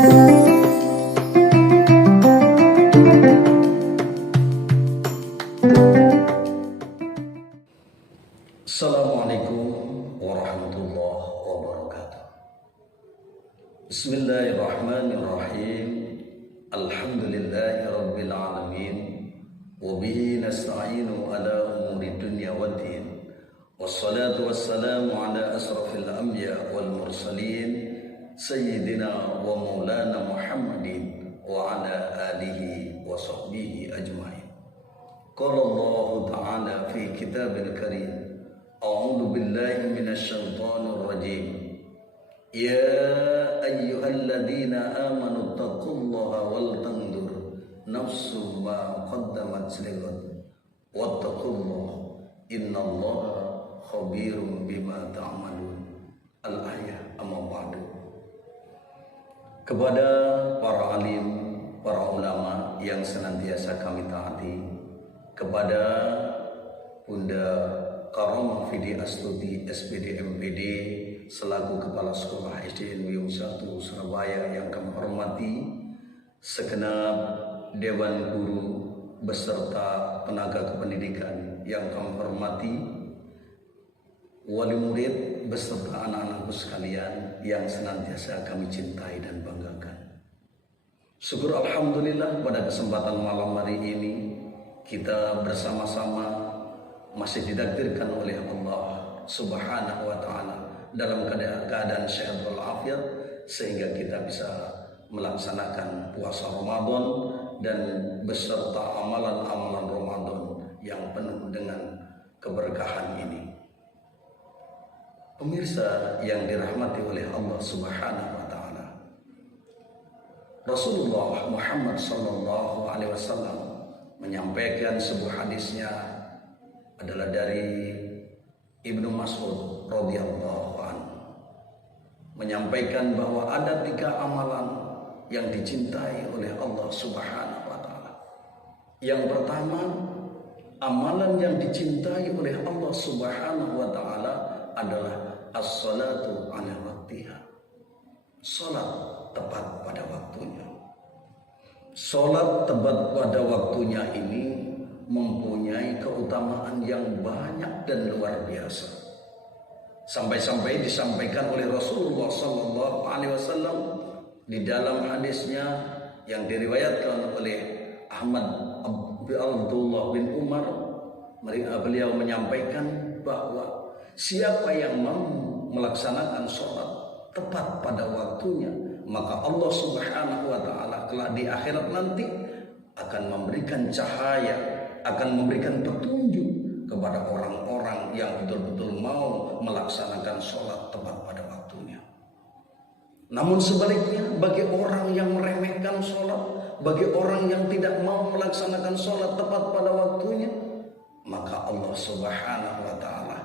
Assalamualaikum warahmatullahi wabarakatuh. Bismillahirrahmanirrahim. Alhamdulillahi rabbil alamin. Wabihi nasta'inu ala umuri dunya waddin. Wassalatu wassalamu ala asrafil anbiya wal mursalin, Sayyidina wa maulana Muhammadin wa ala alihi wa sahbihi ajma'in. Qala Allah ta'ala fi kitabil karim, A'udzu billahi minasyaitonir rajim. Ya ayyuhalladzina amanu taqullaha wal tanzur nafsum ma qaddamat lighad wattaqullaha innallaha khabirum bima ta'malun. Al-ayah amma ba'du. Kepada para alim, para ulama yang senantiasa kami taati, kepada Bunda Karomah Fidi Astuti SPD MPD selaku Kepala Sekolah SDN Wiyung 1 Surabaya yang kami hormati, segenap Dewan Guru beserta tenaga kependidikan yang kami hormati, wali murid beserta anak-anakku sekalian yang senantiasa kami cintai dan banggakan. Syukur alhamdulillah pada kesempatan malam hari ini kita bersama-sama masih ditakdirkan oleh Allah Subhanahu wa ta'ala dalam keadaan sehat walafiat, sehingga kita bisa melaksanakan puasa Ramadan dan beserta amalan-amalan Ramadan yang penuh dengan keberkahan ini. Pemirsa yang dirahmati oleh Allah Subhanahu wa ta'ala, Rasulullah Muhammad sallallahu alaihi wasallam menyampaikan sebuah hadisnya adalah dari Ibnu Mas'ud radhiyallahu anhu, menyampaikan bahwa ada 3 amalan yang dicintai oleh Allah Subhanahu wa ta'ala. Yang pertama, amalan yang dicintai oleh Allah Subhanahu wa ta'ala adalah as-salatu 'ala waqtiha. Salat tepat pada waktunya. Salat tepat pada waktunya ini mempunyai keutamaan yang banyak dan luar biasa. Sampai-sampai disampaikan oleh Rasulullah sallallahu alaihi wasallam di dalam hadisnya yang diriwayatkan oleh Ahmad bin Abdullah bin Umar, beliau menyampaikan bahwa siapa yang mau melaksanakan sholat tepat pada waktunya, maka Allah Subhanahu wa ta'ala kelak di akhirat nanti akan memberikan cahaya, akan memberikan petunjuk kepada orang-orang yang betul-betul mau melaksanakan sholat tepat pada waktunya. Namun sebaliknya, bagi orang yang meremehkan sholat, bagi orang yang tidak mau melaksanakan sholat tepat pada waktunya, maka Allah Subhanahu wa ta'ala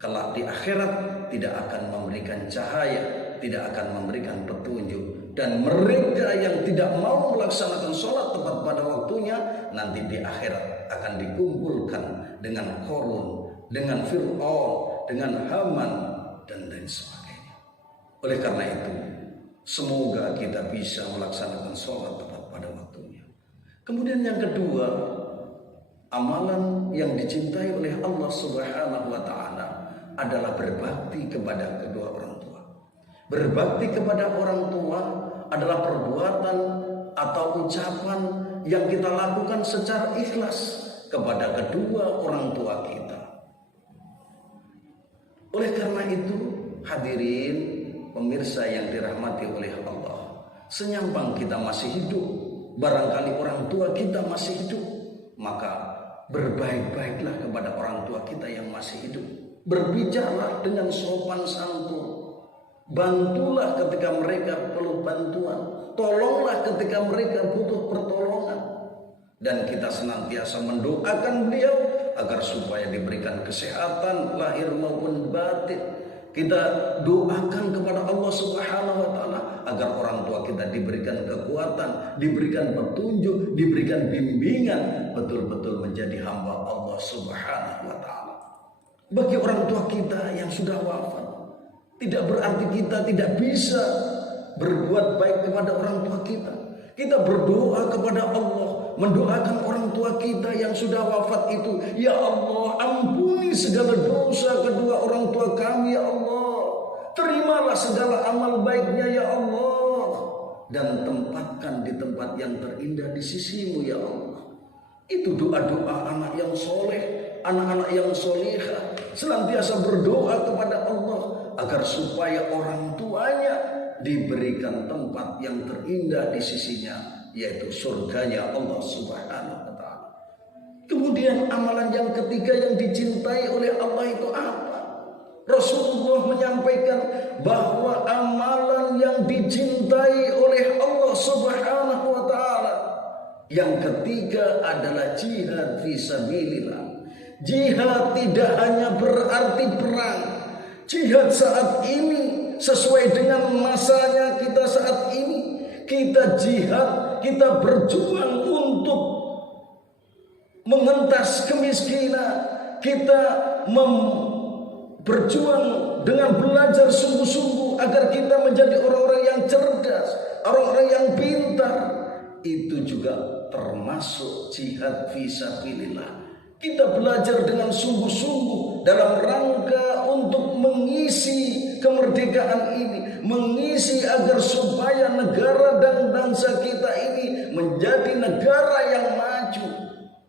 kelak di akhirat tidak akan memberikan cahaya, tidak akan memberikan petunjuk. Dan mereka yang tidak mau melaksanakan sholat tepat pada waktunya, nanti di akhirat akan dikumpulkan dengan Qarun, dengan Fir'aun, dengan Haman, dan lain sebagainya. Oleh karena itu, semoga kita bisa melaksanakan sholat tepat pada waktunya. Kemudian yang kedua, amalan yang dicintai oleh Allah Subhanahu wa ta'ala adalah berbakti kepada kedua orang tua. Berbakti kepada orang tua adalah perbuatan atau ucapan yang kita lakukan secara ikhlas kepada kedua orang tua kita. Oleh karena itu, hadirin pemirsa yang dirahmati oleh Allah, senyampang kita masih hidup, barangkali orang tua kita masih hidup, maka berbaik-baiklah kepada orang tua kita yang masih hidup. Berbicara dengan sopan santun. Bantulah ketika mereka perlu bantuan. Tolonglah ketika mereka butuh pertolongan. Dan kita senantiasa mendoakan beliau agar supaya diberikan kesehatan lahir maupun batin. Kita doakan kepada Allah Subhanahu wa ta'ala agar orang tua kita diberikan kekuatan, diberikan petunjuk, diberikan bimbingan, betul-betul menjadi hamba Allah Subhanahu wa ta'ala. Bagi orang tua kita yang sudah wafat, tidak berarti kita tidak bisa berbuat baik kepada orang tua kita. Kita berdoa kepada Allah, mendoakan orang tua kita yang sudah wafat itu. Ya Allah, ampuni segala dosa kedua orang tua kami ya Allah. Terimalah segala amal baiknya ya Allah. Dan tempatkan di tempat yang terindah di sisimu ya Allah. Itu doa-doa anak yang soleh, anak-anak yang solehah. Senantiasa berdoa kepada Allah agar supaya orang tuanya diberikan tempat yang terindah di sisinya, yaitu surganya Allah Subhanahu wa ta'ala. Kemudian amalan yang ketiga yang dicintai oleh Allah itu apa? Rasulullah menyampaikan bahwa amalan yang dicintai oleh Allah Subhanahu wa ta'ala yang ketiga adalah jihad fisabilillah. Jihad tidak hanya berarti perang. Jihad saat ini sesuai dengan masanya kita saat ini, kita jihad, kita berjuang untuk mengentas kemiskinan, kita berjuang dengan belajar sungguh-sungguh agar kita menjadi orang-orang yang cerdas, orang-orang yang pintar. Itu juga termasuk jihad fisabilillah. Kita belajar dengan sungguh-sungguh dalam rangka untuk mengisi kemerdekaan ini, mengisi agar supaya negara dan bangsa kita ini menjadi negara yang maju,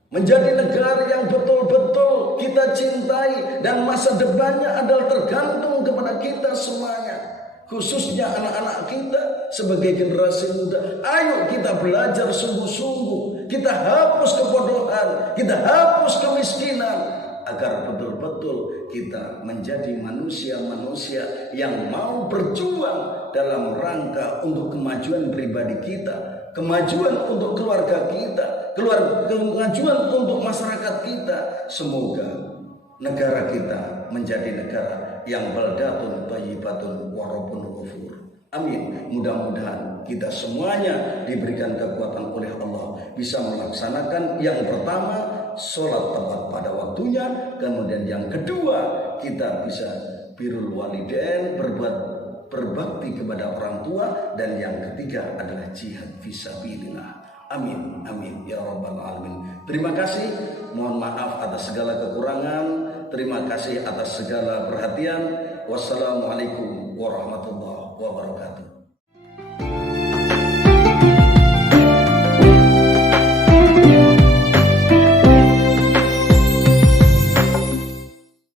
menjadi negara yang betul-betul kita cintai, dan masa depannya adalah tergantung kepada kita semuanya, khususnya anak-anak kita sebagai generasi muda. Ayo kita belajar sungguh-sungguh, kita hapus kebodohan, kita hapus kemiskinan, agar betul-betul kita menjadi manusia-manusia yang mau berjuang dalam rangka untuk kemajuan pribadi kita, kemajuan untuk keluarga kita, kemajuan untuk masyarakat kita. Semoga negara kita menjadi negara yang baldatun thayyibatun wa rabbun ghafur. Amin. Mudah-mudahan kita semuanya diberikan kekuatan oleh Allah bisa melaksanakan yang pertama, sholat tepat pada waktunya. Kemudian yang kedua, kita bisa birrul walidain, berbakti kepada orang tua. Dan yang ketiga adalah jihad fisabilillah. Amin, amin ya rabbal alamin. Terima kasih. Mohon maaf atas segala kekurangan. Terima kasih atas segala perhatian. Wassalamualaikum warahmatullahi wabarakatuh.